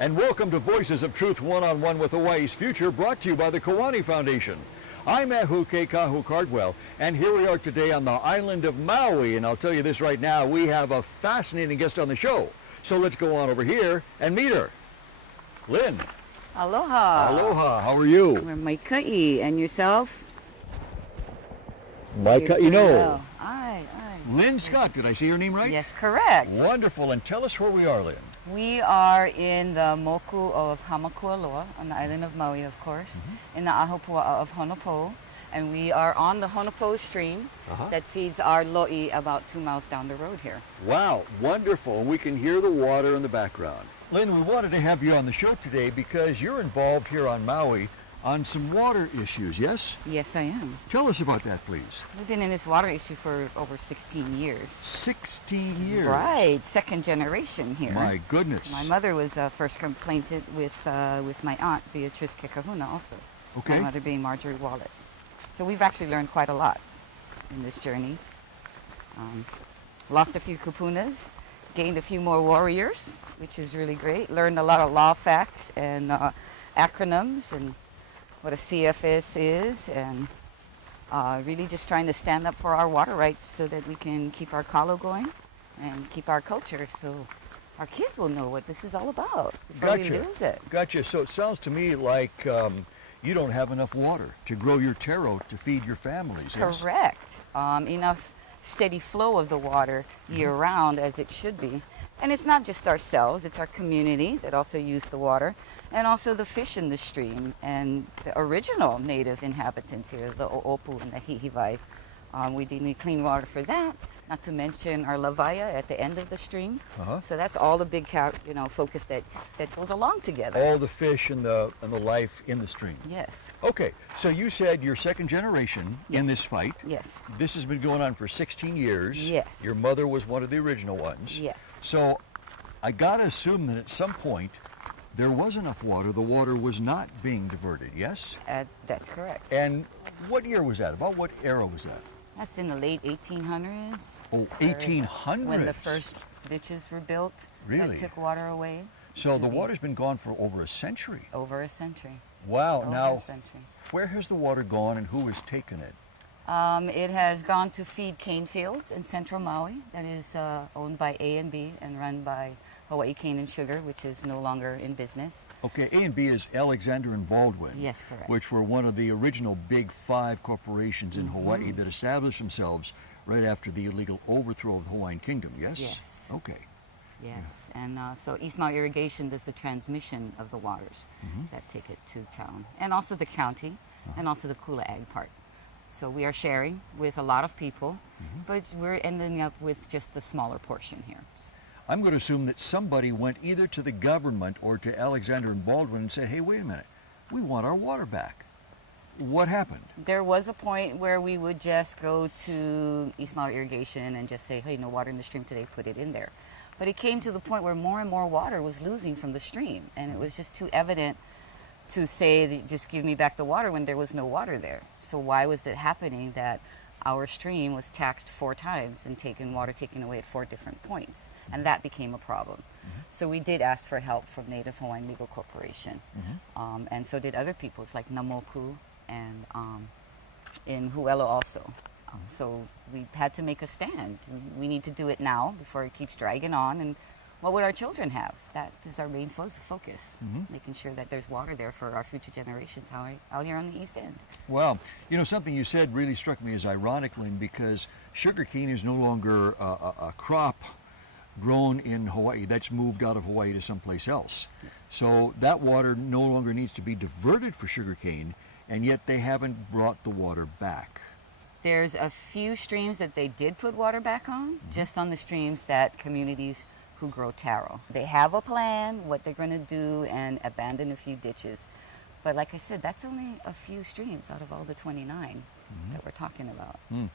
and welcome to Voices of Truth One-on-One with Hawaii's Future, brought to you by the Kiwani Foundation. I'm Ahuke Kahu Cardwell, and here we are today on the island of Maui, and I'll tell you this right now, we have a fascinating guest on the show. So let's go on over here and meet her. Lyn. Aloha. Aloha, how are you? I'm Mauiʻs, and yourself? Mauiʻs, Well. Aye. Lyn Scott, did I say your name right? Yes, correct. Wonderful, and tell us where we are, Lyn. We are in the moku of Hamakualoa, on the island of Maui, of course, in the ahupua'a of Honopo, and we are on the Honopo stream that feeds our lo'i about 2 miles down the road here. Wow, wonderful. We can hear the water in the background. Lyn, we wanted to have you on the show today because you're involved here on Maui on some water issues, yes? Yes, I am. Tell us about that, please. We've been in this water issue for over 16 years. 16 years? Right, second generation here. My goodness. My mother was first complainant with my aunt, Beatrice Kekahuna, also. Okay. My mother being Marjorie Wallet. So we've actually learned quite a lot in this journey. Lost a few kupunas, gained a few more warriors, which is really great. Learned a lot of law facts and acronyms and what a CFS is, and really just trying to stand up for our water rights so that we can keep our kalo going and keep our culture so our kids will know what this is all about before we lose it. Gotcha. So it sounds to me like you don't have enough water to grow your taro to feed your families. Yes? Correct. Enough steady flow of the water year-round as it should be. And it's not just ourselves, it's our community that also use the water, and also the fish in the stream, and the original native inhabitants here, the O'opu and the Hihivai. We need clean water for that, not to mention our lavaya at the end of the stream. So that's all the big focus that goes along together. All the fish and the life in the stream. Yes. Okay, so you said you're second generation in this fight. Yes. This has been going on for 16 years. Yes. Your mother was one of the original ones. Yes. So I gotta assume that at some point there was enough water. The water was not being diverted, yes? That's correct. And what year was that? About what era was that? That's in the late 1800s. Oh, 1800s? When the first ditches were built. Really? That took water away. So the water's been gone for over a century. Over a century. Wow. Over now, a century. Where has the water gone and who has taken it? It has gone to feed cane fields in central Maui that is owned by A&B and run by Hawaii Cane and Sugar, which is no longer in business. Okay, A&B is Alexander and Baldwin. Yes, correct. Which were one of the original big 5 corporations in Hawaii that established themselves right after the illegal overthrow of the Hawaiian Kingdom, yes? Yes. Okay. Yes, and so East Maui Irrigation does the transmission of the waters that take it to town, and also the county, and also the Kula Ag part. So we are sharing with a lot of people, but we're ending up with just a smaller portion here. I'm going to assume that somebody went either to the government or to Alexander and Baldwin and said, hey, wait a minute, we want our water back. What happened? There was a point where we would just go to East Maui Irrigation and just say, hey, no water in the stream today, put it in there. But it came to the point where more and more water was losing from the stream, and it was just too evident to say, just give me back the water when there was no water there. So why was it happening that our stream was taxed 4 times and water taken away at 4 different points? And that became a problem. So we did ask for help from Native Hawaiian Legal Corporation. And so did other peoples like Namoku and in Huelo also. So we had to make a stand. We need to do it now before it keeps dragging on. And what would our children have? That is our main focus, making sure that there's water there for our future generations out here on the East End. Well, you know, something you said really struck me as ironic, Lyn, because sugarcane is no longer a crop grown in Hawaii. That's moved out of Hawaii to someplace else. So that water no longer needs to be diverted for sugarcane, and yet they haven't brought the water back. There's a few streams that they did put water back on, just on the streams that communities who grow taro. They have a plan, what they're going to do, and abandon a few ditches. But like I said, that's only a few streams out of all the 29 that we're talking about. And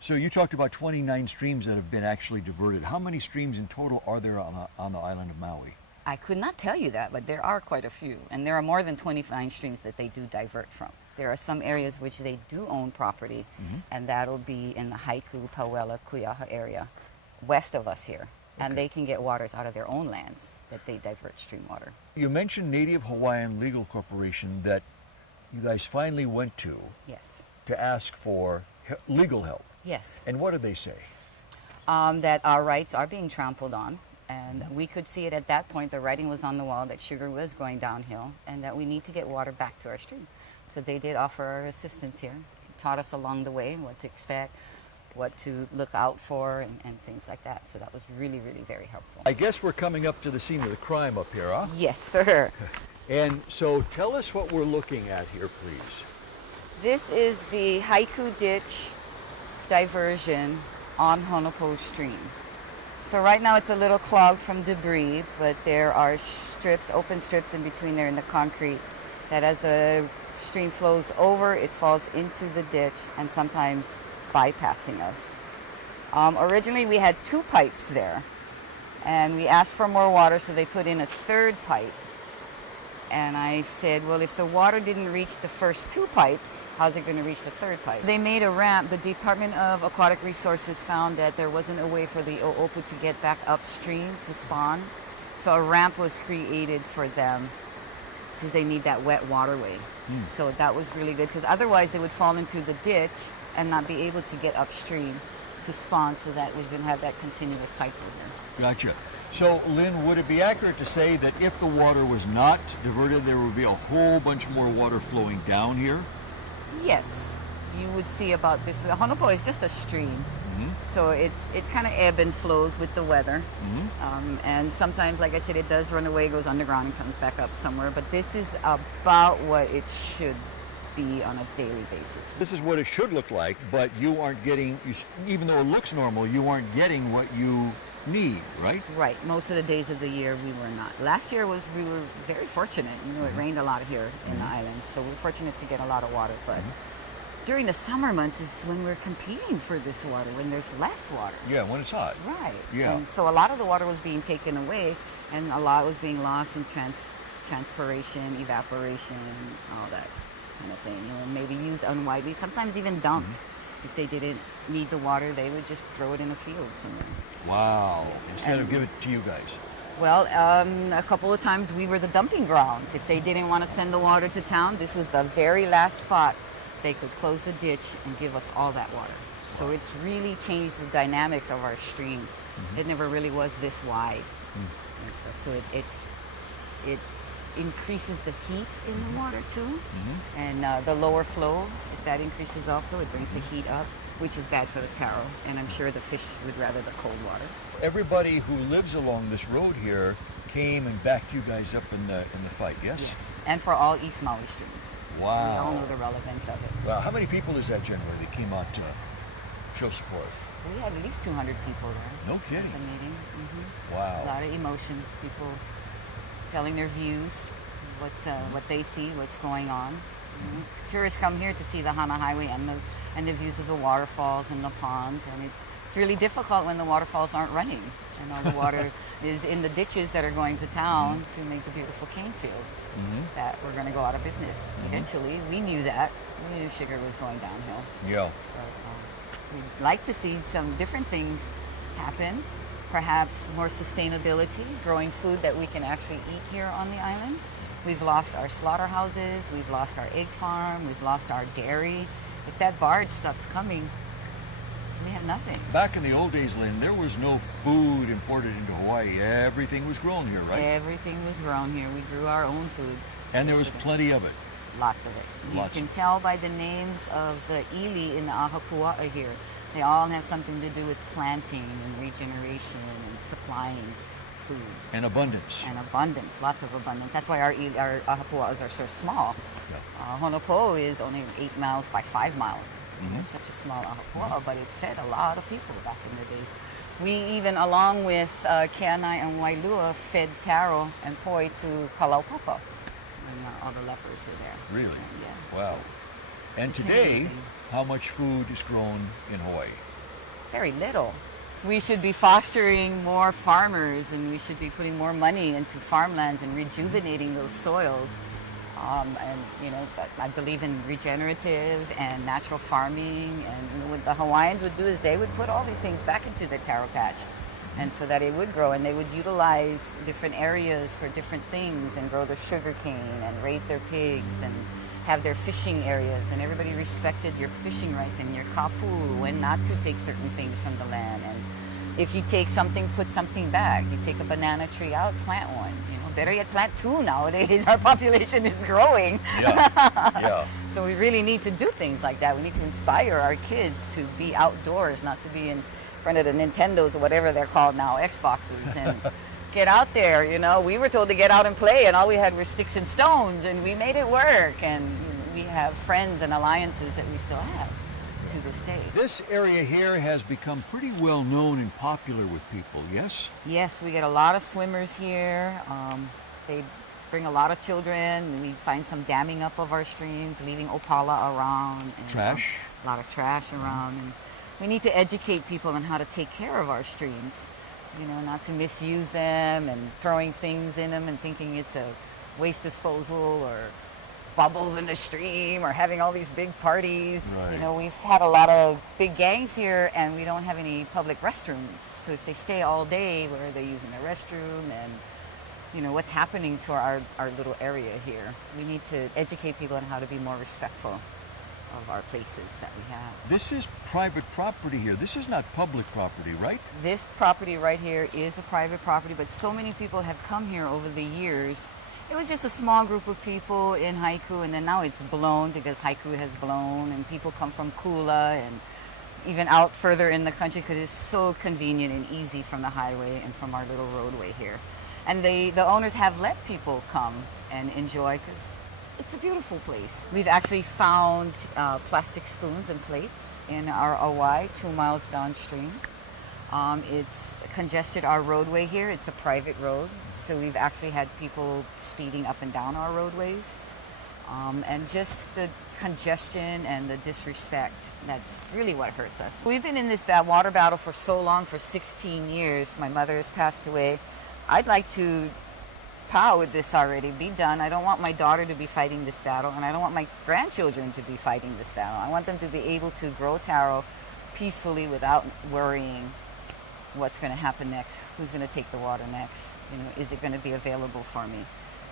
so you talked about 29 streams that have been actually diverted. How many streams in total are there on the island of Maui? I could not tell you that, but there are quite a few. And there are more than 29 streams that they do divert from. There are some areas which they do own property, and that'll be in the Haiku, Pauela, Kuiaha area, west of us here. and Okay. they can get waters out of their own lands that they divert stream water. You mentioned Native Hawaiian Legal Corporation that you guys finally went Yes. to ask for legal help. Yes. And what did they say? That our rights are being trampled on, and we could see it at that point. The writing was on the wall that sugar was going downhill, and that we need to get water back to our stream. So they did offer assistance here, taught us along the way what to expect, what to look out for, and things like that. So that was really, really very helpful. I guess we're coming up to the scene of the crime up here, huh? Yes, sir. And so tell us what we're looking at here, please. This is the Haiku Ditch diversion on Honopo Stream. So right now it's a little clogged from debris, but there are strips, open strips in between there in the concrete, that as the stream flows over, it falls into the ditch and sometimes bypassing us. Originally we had 2 pipes there, and we asked for more water, so they put in a 3rd pipe. And I said, well, if the water didn't reach the first 2 pipes, how's it going to reach the 3rd pipe? They made a ramp. The Department of Aquatic Resources found that there wasn't a way for the o'opu to get back upstream to spawn. So a ramp was created for them since they need that wet waterway. So that was really good, because otherwise they would fall into the ditch and not be able to get upstream to spawn, so that we can have that continuous cycle here. Gotcha. So, Lyn, would it be accurate to say that if the water was not diverted, there would be a whole bunch more water flowing down here? Yes, you would see about this. Honopo is just a stream, so it kind of ebb and flows with the weather. And sometimes, like I said, it does run away, goes underground, and comes back up somewhere. But this is about what it should be on a daily basis. This is what it should look like, but you aren't getting, even though it looks normal, you aren't getting what you need, right? Right. Most of the days of the year we were not. Last year we were very fortunate. You know, it rained a lot here in the islands, so we're fortunate to get a lot of water. But during the summer months is when we're competing for this water, when there's less water. Yeah, when it's hot. Right. Yeah. And so a lot of the water was being taken away, and a lot was being lost in transpiration, evaporation, all that kind of thing. You know, maybe used unwisely, sometimes even dumped. If they didn't need the water, they would just throw it in a field somewhere. Wow. Yes. Instead of And- give it to you guys. Well, a couple of times we were the dumping grounds. If they didn't want to send the water to town, this was the very last spot they could close the ditch and give us all that water. So it's really changed the dynamics of our stream. It never really was this wide. And so it increases the heat in the water too. And the lower flow, if that increases also, it brings the heat up, which is bad for the taro. And I'm sure the fish would rather the cold water. Everybody who lives along this road here came and backed you guys up in the fight, yes? Yes. And for all East Maui streams. We all Wow. know the relevance of it. Wow. How many people is that generally that came out to show support? We had at least 200 people there No at the kidding. meeting. A Wow. lot of emotions, people telling their views, what they see, what's going on. Tourists come here to see the Hana Highway and the views of the waterfalls and the ponds, and it's really difficult when the waterfalls aren't running and all the water is in the ditches that are going to town to make the beautiful cane fields that were going to go out of business eventually. We knew that. We knew sugar was going downhill. Yeah. But, we'd like to see some different things happen, perhaps more sustainability, growing food that we can actually eat here on the island. We've lost our slaughterhouses, we've lost our egg farm, we've lost our dairy. If that barge stops coming, we have nothing. Back in the old days, Lyn, there was no food imported into Hawaii. Everything was grown here, right? Everything was grown here. We grew our own food. And there was plenty of it. Lots of it. Lots You of can tell by the names of the ili in the ahapua'a here. They all have something to do with planting and regeneration and supplying food. And abundance. And abundance, lots of abundance. That's why our ahapua'as are so small. Honopo is only 8 miles by 5 miles. It's such a small ahapua'a, but it fed a lot of people back in the days. We even, along with Keanai and Wailua, fed taro and poi to Kalaupapa. And all the lepers were there. Really? Yeah. Wow. And today, how much food is grown in Hawaii? Very little. We should be fostering more farmers, and we should be putting more money into farmlands and rejuvenating those soils. And you know, I believe in regenerative and natural farming. And what the Hawaiians would do is they would put all these things back into the taro patch And so that it would grow, and they would utilize different areas for different things and grow their sugar cane and raise their pigs and have their fishing areas, and everybody respected your fishing rights and your kapu, when not to take certain things from the land. And if you take something, put something back. You take a banana tree out, plant one. You know, better yet, plant two nowadays. Our population is growing. Yeah, yeah. So we really need to do things like that. We need to inspire our kids to be outdoors, not to be in front of the Nintendos or whatever they're called now, Xboxes, and get out there. You know, we were told to get out and play, and all we had were sticks and stones, and we made it work. And we have friends and alliances that we still have to this day. This area here has become pretty well known and popular with people, yes? Yes, we get a lot of swimmers here. They bring a lot of children. We find some damming up of our streams, leaving opala around. And, Trash. A lot of trash around. And we need to educate people on how to take care of our streams. You know, not to misuse them and throwing things in them and thinking it's a waste disposal or bubbles in the stream or having all these big parties. Right. You know, we've had a lot of big gangs here and we don't have any public restrooms. So if they stay all day, where are they using the restroom, and you know, what's happening to our little area here? We need to educate people on how to be more respectful of our places that we have. This is private property here. This is not public property, right? This property right here is a private property, but so many people have come here over the years. It was just a small group of people in Haiku, and then now it's blown because Haiku has blown, and people come from Kula and even out further in the country because it's so convenient and easy from the highway and from our little roadway here. And the owners have let people come and enjoy because it's a beautiful place. We've actually found plastic spoons and plates in our Hawai 2 miles downstream. It's congested our roadway here. It's a private road, so we've actually had people speeding up and down our roadways. And just the congestion and the disrespect, that's really what hurts us. We've been in this water battle for so long, for 16 years. My mother has passed away. I'd like to pow with this already, be done. I don't want my daughter to be fighting this battle, and I don't want my grandchildren to be fighting this battle. I want them to be able to grow taro peacefully without worrying what's going to happen next, who's going to take the water next, you know, is it going to be available for me?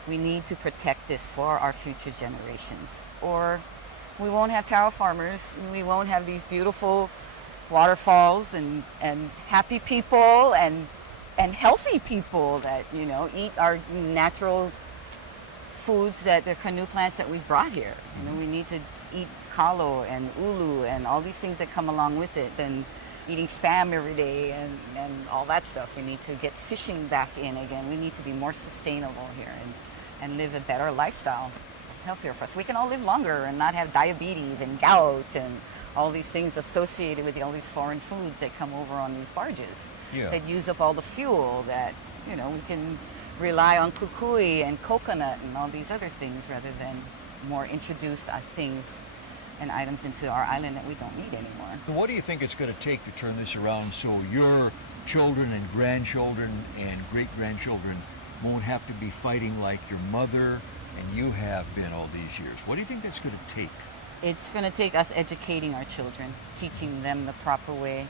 We need to protect this for our future generations, or we won't have taro farmers, and we won't have these beautiful waterfalls and happy people and healthy people that, you know, eat our natural foods, that the canoe plants that we've brought here. You know, we need to eat kalo and ulu and all these things that come along with it, and eating spam every day and all that stuff. We need to get fishing back in again. We need to be more sustainable here and live a better lifestyle, healthier for us. We can all live longer and not have diabetes and gout and all these things associated with all these foreign foods that come over on these barges. Yeah. That use up all the fuel, that, you know, we can rely on kukui and coconut and all these other things rather than more introduced things and items into our island that we don't need anymore. What do you think it's going to take to turn this around so your children and grandchildren and great-grandchildren won't have to be fighting like your mother and you have been all these years? What do you think that's going to take? It's going to take us educating our children, teaching them the proper way,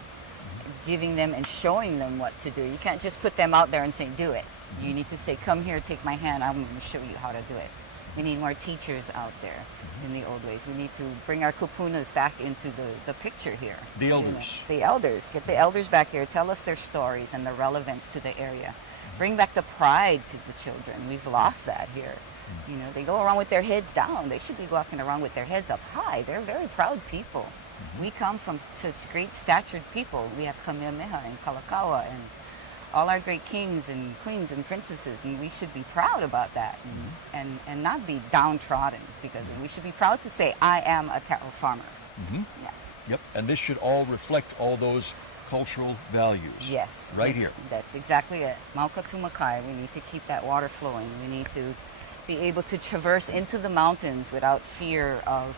giving them and showing them what to do. You can't just put them out there and say, do it. You need to say, come here, take my hand, I'm going to show you how to do it. We need more teachers out there in the old ways. We need to bring our kupunas back into the picture here. The elders. You know, the elders. Get the elders back here. Tell us their stories and the relevance to the area. Bring back the pride to the children. We've lost that here. You know, they go around with their heads down. They should be walking around with their heads up high. They're very proud people. We come from such great statured people. We have Kamehameha and Kalakaua and all our great kings and queens and princesses, and we should be proud about that and not be downtrodden, because we should be proud to say, I am a taro farmer. Yeah. Yep, and this should all reflect all those cultural values. Yes. Right yes, here. That's exactly it. Mauka tumakai, we need to keep that water flowing. We need to be able to traverse into the mountains without fear of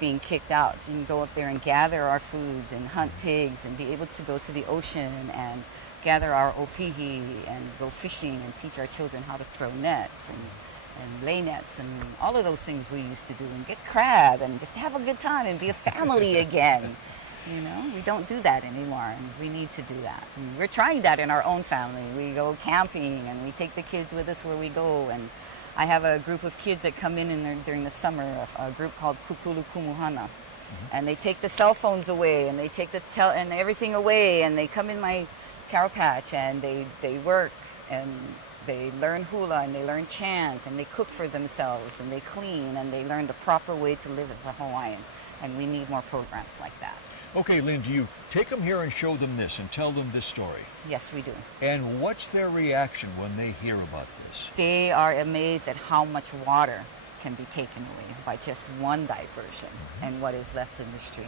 being kicked out. You can go up there and gather our foods and hunt pigs and be able to go to the ocean and gather our opihi and go fishing and teach our children how to throw nets and lay nets and all of those things we used to do, and get crab and just have a good time and be a family again. You know, we don't do that anymore, and we need to do that. And we're trying that in our own family. We go camping, and we take the kids with us where we go. And I have a group of kids that come in there during the summer, a group called Kukulu Kumuhana. And they take the cell phones away, and they take and everything away, and they come in my taro patch, and they work, and they learn hula, and they learn chant, and they cook for themselves, and they clean, and they learn the proper way to live as a Hawaiian. And we need more programs like that. Okay, Lyn, do you take them here and show them this and tell them this story? Yes, we do. And what's their reaction when they hear about this? They are amazed at how much water can be taken away by just one diversion, and what is left in the stream,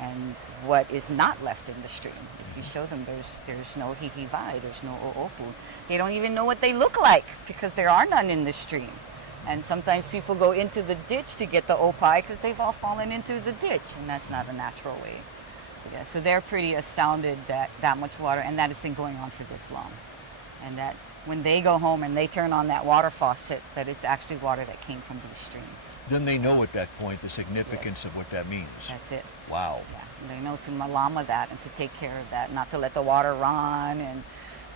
and what is not left in the stream. If you show them there's no hihiwai, there's no oopu, they don't even know what they look like because there are none in the stream. And sometimes people go into the ditch to get the opai because they've all fallen into the ditch, and that's not a natural way. So they're pretty astounded that much water, and that has been going on for this long. And that when they go home and they turn on that water faucet, that it's actually water that came from these streams. Then they know at that point the significance of what that means. That's it. Wow. Yeah. They know to malama that and to take care of that, not to let the water run and,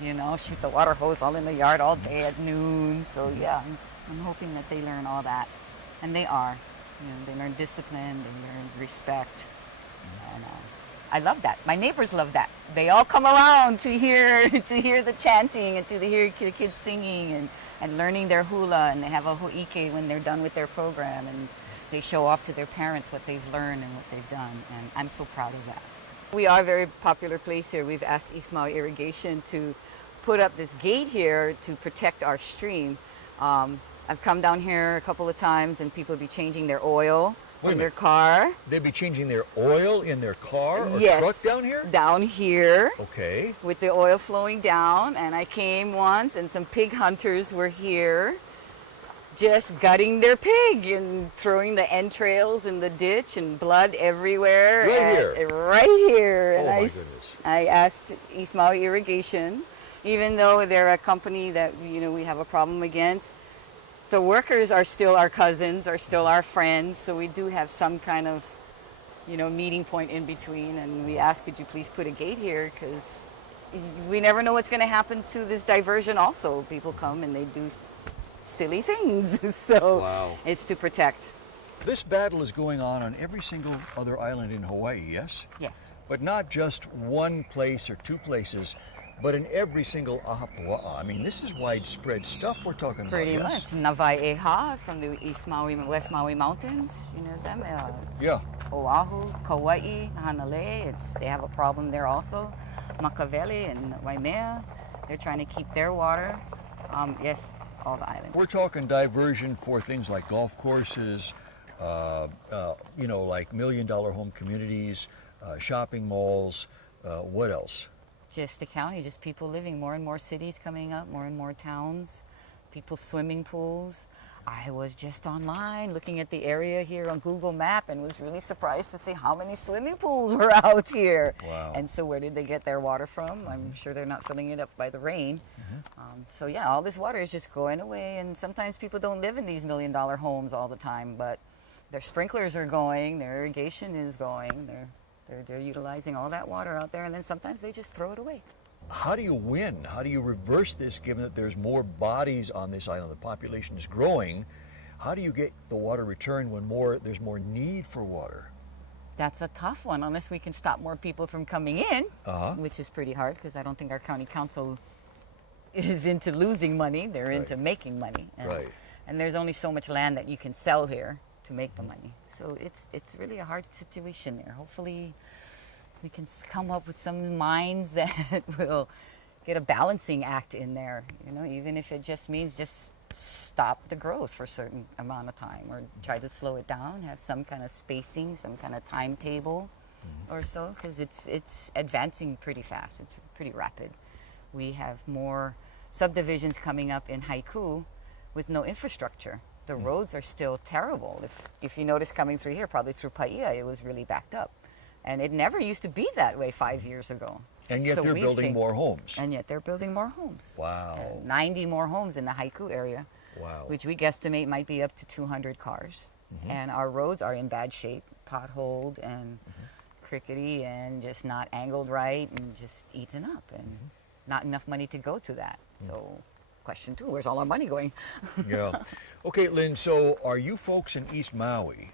you know, shoot the water hose all in the yard all day at noon. So yeah, I'm hoping that they learn all that. And they are. You know, they learn discipline, they learn respect. And I love that. My neighbors love that. They all come around to hear the chanting and to hear the kids singing and learning their hula, and they have a ho'ike when they're done with their program, and they show off to their parents what they've learned and what they've done, and I'm so proud of that. We are a very popular place here. We've asked East Maui Irrigation to put up this gate here to protect our stream. I've come down here a couple of times, and people be changing their oil from their car. They'd be changing their oil in their car or Yes, truck down here? Down here. Okay. With the oil flowing down. And I came once, and some pig hunters were here just gutting their pig and throwing the entrails in the ditch and blood everywhere. Right here? Right here. Oh, and my goodness. I asked East Maui Irrigation, even though they're a company that, you know, we have a problem against, the workers are still our cousins, are still our friends, so we do have some kind of, you know, meeting point in between, and we asked, could you please put a gate here, because we never know what's going to happen to this diversion also. People come and they do silly things, so Wow. It's to protect. This battle is going on every single other island in Hawaii, yes? Yes. But not just one place or two places, but in every single ahapua'a. I mean, this is widespread stuff we're talking Pretty about, yes? much. Navai'eha from the East Maui, West Maui Mountains, you know them? Yeah. Oahu, Kauai, Hanalei, they have a problem there also. Makaveli and Waimea, they're trying to keep their water. Yes, all the islands. We're talking diversion for things like golf courses, you know, like million-dollar home communities, shopping malls, what else? Just the county, just people living, more and more cities coming up, more and more towns, people's swimming pools. I was just online looking at the area here on Google Map and was really surprised to see how many swimming pools were out here. Wow. And so where did they get their water from? I'm sure they're not filling it up by the rain. So yeah, all this water is just going away, and sometimes people don't live in these million-dollar homes all the time, but their sprinklers are going, their irrigation is going, they're utilizing all that water out there, and then sometimes they just throw it away. How do you win? How do you reverse this, given that there's more bodies on this island, the population is growing? How do you get the water returned when there's more need for water? That's a tough one, unless we can stop more people from coming in, which is pretty hard, because I don't think our county council is into losing money. They're into making money. And there's only so much land that you can sell here to make the money. So it's really a hard situation there. Hopefully we can come up with some minds that will get a balancing act in there, you know, even if it just means just stop the growth for a certain amount of time, or try to slow it down, have some kind of spacing, some kind of timetable or so, because it's advancing pretty fast. It's pretty rapid. We have more subdivisions coming up in Haiku with no infrastructure. The roads are still terrible. If you notice coming through here, probably through Paia, it was really backed up. And it never used to be that way 5 years ago. And yet they're building more homes. And yet they're building more homes. Wow. 90 more homes in the Haiku area, Wow. which we guesstimate might be up to 200 cars. And our roads are in bad shape, potholed and crickety and just not angled right and just eaten up, and not enough money to go to that. So question 2, where's all our money going? Yeah. Okay, Lyn, so are you folks in East Maui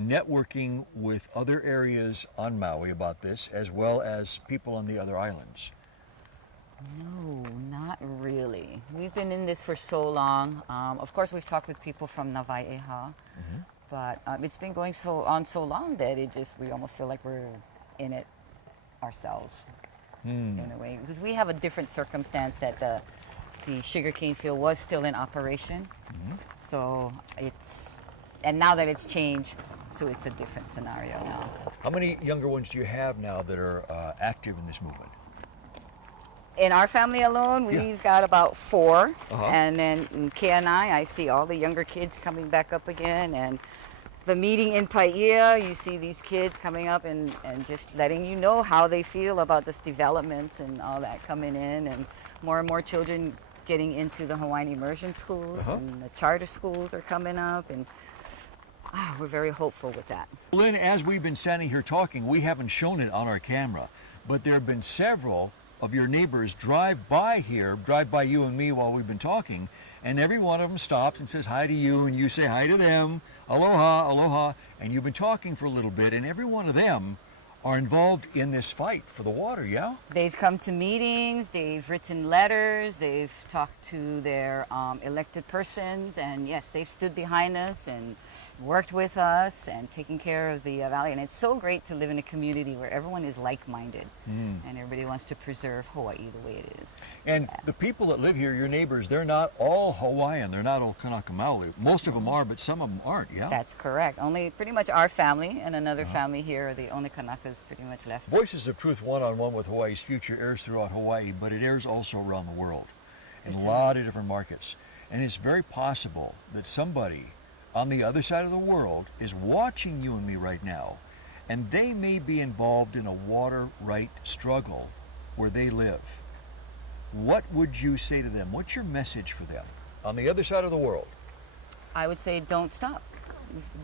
networking with other areas on Maui about this, as well as people on the other islands? No, not really. We've been in this for so long. Of course, we've talked with people from Navai'eha, but it's been going so long that we almost feel like we're in it ourselves in a way, because we have a different circumstance that the sugarcane field was still in operation. So and now that it's changed, so it's a different scenario now. How many younger ones do you have now that are active in this movement? In our family alone, we've got about 4. And then in Keanai, I see all the younger kids coming back up again. And the meeting in Paia, you see these kids coming up and just letting you know how they feel about this development and all that coming in. And more children getting into the Hawaiian immersion schools, and the charter schools are coming up. And we're very hopeful with that. Lyn, as we've been standing here talking, we haven't shown it on our camera, but there have been several of your neighbors drive by you and me while we've been talking, and every one of them stops and says hi to you, and you say hi to them, aloha, aloha, and you've been talking for a little bit, and every one of them are involved in this fight for the water, yeah? They've come to meetings, they've written letters, they've talked to their elected persons, and yes, they've stood behind us and worked with us and taken care of the valley. And it's so great to live in a community where everyone is like-minded and everybody wants to preserve Hawaii the way it is. And the people that live here, your neighbors, they're not all Hawaiian, they're not all Kanaka Maoli. Most of them are, but some of them aren't, yeah? That's correct. Only pretty much our family and another family here are the only Kanakas pretty much left. Voices of Truth one-on-one with Hawaii's Future airs throughout Hawaii, but it airs also around the world in a lot of different markets. And it's very possible that somebody on the other side of the world is watching you and me right now, and they may be involved in a water right struggle where they live. What would you say to them? What's your message for them on the other side of the world? I would say don't stop.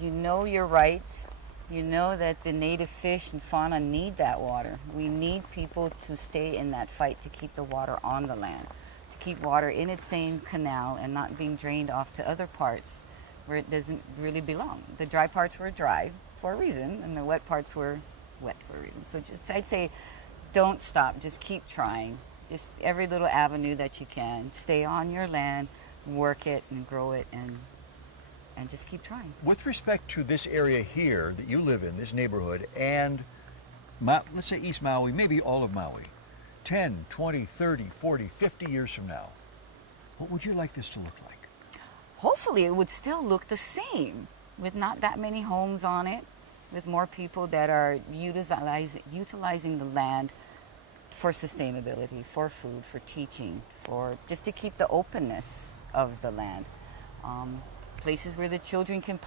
You know your rights. You know that the native fish and fauna need that water. We need people to stay in that fight to keep the water on the land, to keep water in its same canal and not being drained off to other parts where it doesn't really belong. The dry parts were dry for a reason, and the wet parts were wet for a reason. So I'd say don't stop, just keep trying. Just every little avenue that you can. Stay on your land, work it and grow it, and just keep trying. With respect to this area here that you live in, this neighborhood, and let's say East Maui, maybe all of Maui, 10, 20, 30, 40, 50 years from now, what would you like this to look like? Hopefully it would still look the same, with not that many homes on it, with more people that are utilizing the land for sustainability, for food, for teaching, for just to keep the openness of the land. Places where the children can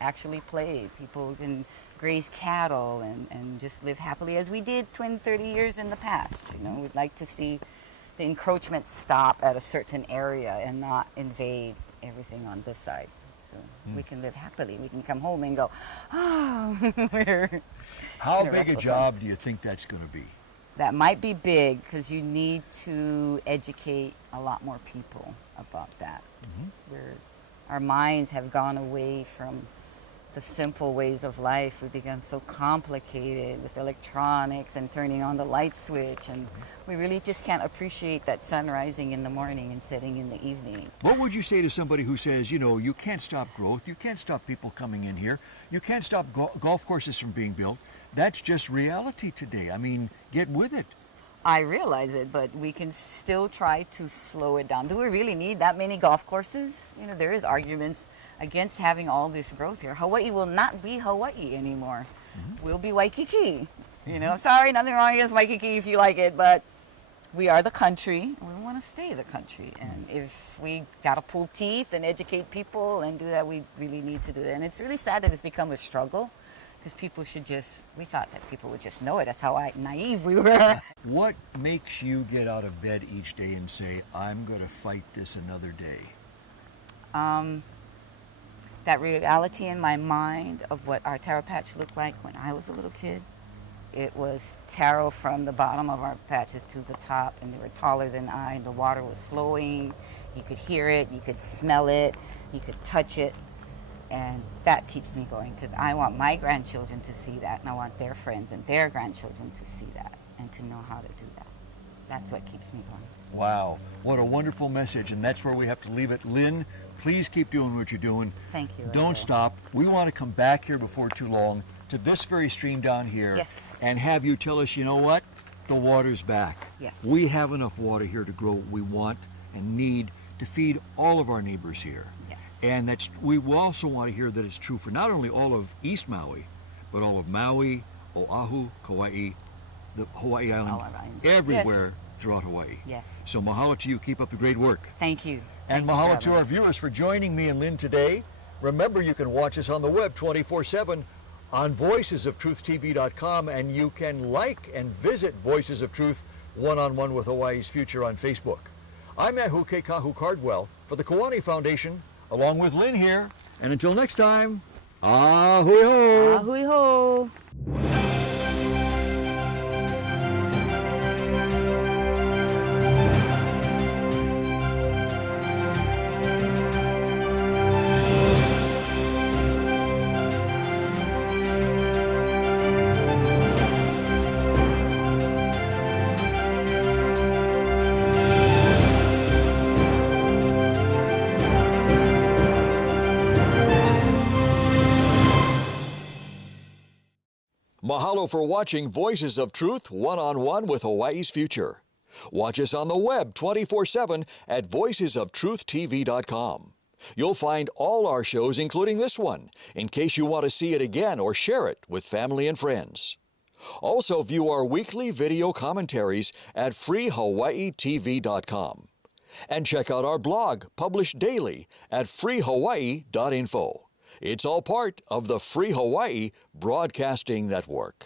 actually play. People can graze cattle and just live happily as we did 20, 30 years in the past. You know, we'd like to see the encroachment stop at a certain area and not invade everything on this side. So we can live happily. We can come home and go, we're How big a job do you think that's going to be? That might be big because you need to educate a lot more people about that. Our minds have gone away from the simple ways of life. We become so complicated with electronics and turning on the light switch, and we really just can't appreciate that sun rising in the morning and setting in the evening. What would you say to somebody who says, you know, you can't stop growth, you can't stop people coming in here, you can't stop golf courses from being built? That's just reality today. I mean, get with it. I realize it, but we can still try to slow it down. Do we really need that many golf courses? You know, there is arguments against having all this growth here. Hawaii will not be Hawaii anymore. We'll be Waikiki. You know, sorry, nothing wrong against Waikiki if you like it, but we are the country, and we want to stay the country. And if we got to pull teeth and educate people and do that, we really need to do that. And it's really sad that it's become a struggle, because people we thought that people would just know it. That's how naive we were. What makes you get out of bed each day and say, I'm going to fight this another day? That reality in my mind of what our taro patch looked like when I was a little kid, it was taro from the bottom of our patches to the top, and they were taller than I, and the water was flowing. You could hear it, you could smell it, you could touch it, and that keeps me going because I want my grandchildren to see that, and I want their friends and their grandchildren to see that and to know how to do that. That's what keeps me going. Wow, what a wonderful message, and that's where we have to leave it. Lyn, please keep doing what you're doing. Thank you. Don't stop. We want to come back here before too long to this very stream down here, Yes. and have you tell us, you know what? The water's back. Yes. We have enough water here to grow what we want and need to feed all of our neighbors here. Yes. And that's, we also want to hear that it's true for not only all of East Maui, but all of Maui, Oahu, Kauai, the Hawaii Island, All our islands. everywhere throughout Hawaii. Yes. So mahalo to you. Keep up the great work. Thank you. And Thank you mahalo for to having our us. viewers for joining me and Lyn today. Remember, you can watch us on the web 24/7 on voicesoftruthtv.com, and you can like and visit Voices of Truth One-on-One with Hawaii's Future on Facebook. I'm Ahu Kekahu Cardwell for the Kiwani Foundation, along with Lyn here. And until next time, ahui ho! Ahui ho! Mahalo for watching Voices of Truth One-on-One with Hawaii's Future. Watch us on the web 24/7 at voicesoftruchtv.com. You'll find all our shows, including this one, in case you want to see it again or share it with family and friends. Also view our weekly video commentaries at freehawaiitv.com. And check out our blog, published daily, at freehawaii.info. It's all part of the Free Hawaii Broadcasting Network.